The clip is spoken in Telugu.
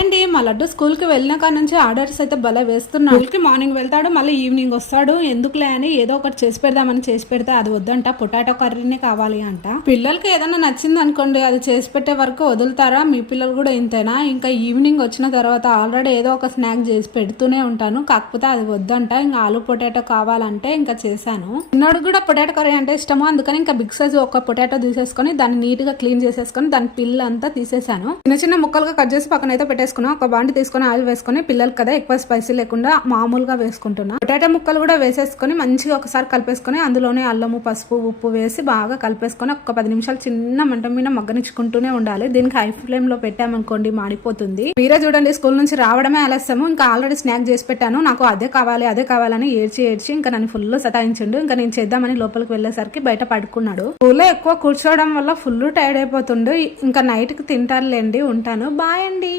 అండి మా లడ్డు స్కూల్ కి వెళ్ళిన కాడ నుంచి ఆర్డర్స్ అయితే భలే వేస్తున్నాడు. స్కూల్ కి మార్నింగ్ వెళ్తాడు, మళ్ళీ ఈవినింగ్ వస్తాడు. ఎందుకులే అని ఏదో ఒకటి చేసి పెడదామని చేసి పెడితే అది వద్దంట, పొటాటో కర్రీనే కావాలి అంట. పిల్లలకి ఏదైనా నచ్చింది అనుకోండి, అది చేసి పెట్టే వరకు వదులుతారా? మీ పిల్లలు కూడా ఇంతేనా? ఇంకా ఈవినింగ్ వచ్చిన తర్వాత ఆల్రెడీ ఏదో ఒక స్నాక్ చేసి పెడుతూనే ఉంటాను, కాకపోతే అది వద్దంట. ఇంకా ఆలు పొటాటో కావాలంటే ఇంకా చేశాను. చిన్నోడు కూడా పొటాటో కర్రీ అంటే ఇష్టము, అందుకని ఇంకా బిగ్ సైజ్ ఒక పొటాటో తీసేసుకొని దాన్ని నీట్ గా క్లీన్ చేసేసుకొని దాని పిల్ల అంతా తీసేసాను. చిన్న చిన్న ముక్కలుగా కట్ చేసి పక్కన అయితే పెట్టేసుకున్నా. ఒక బాండి తీసుకుని ఆయిల్ వేసుకుని, పిల్లలకి కదా ఎక్కువ స్పైసీ లేకుండా మామూలుగా వేసుకుంటున్నా. పొటాటో ముక్కలు కూడా వేసేసుకుని మంచిగా ఒకసారి కలిపేసుకుని అందులోనే అల్లము, పసుపు, ఉప్పు వేసి బాగా కలిపేసుకుని ఒక 10 నిమిషాలు చిన్న మంట మీద మగ్గనిచ్చుకుంటూనే ఉండాలి. దీనికి హై ఫ్లేమ్ లో పెట్టామనుకోండి మాడిపోతుంది. మీరే చూడండి, స్కూల్ నుంచి రావడమే ఆలస్యము, ఇంకా ఆల్రెడీ స్నాక్ చేసి పెట్టాను. నాకు అదే కావాలని ఏడ్చి ఇంకా నన్ను ఫుల్ సతాయించిండు. ఇంకా నేను చేద్దామని లోపలికి వెళ్ళేసరికి బయట పడుకున్నాడు. స్కూల్లో ఎక్కువ కూర్చోవడం వల్ల ఫుల్ టైర్డ్ అయిపోతుండు. ఇంకా నైట్ కి తింటారులేండి. ఉంటాను, బాయ్ అండి.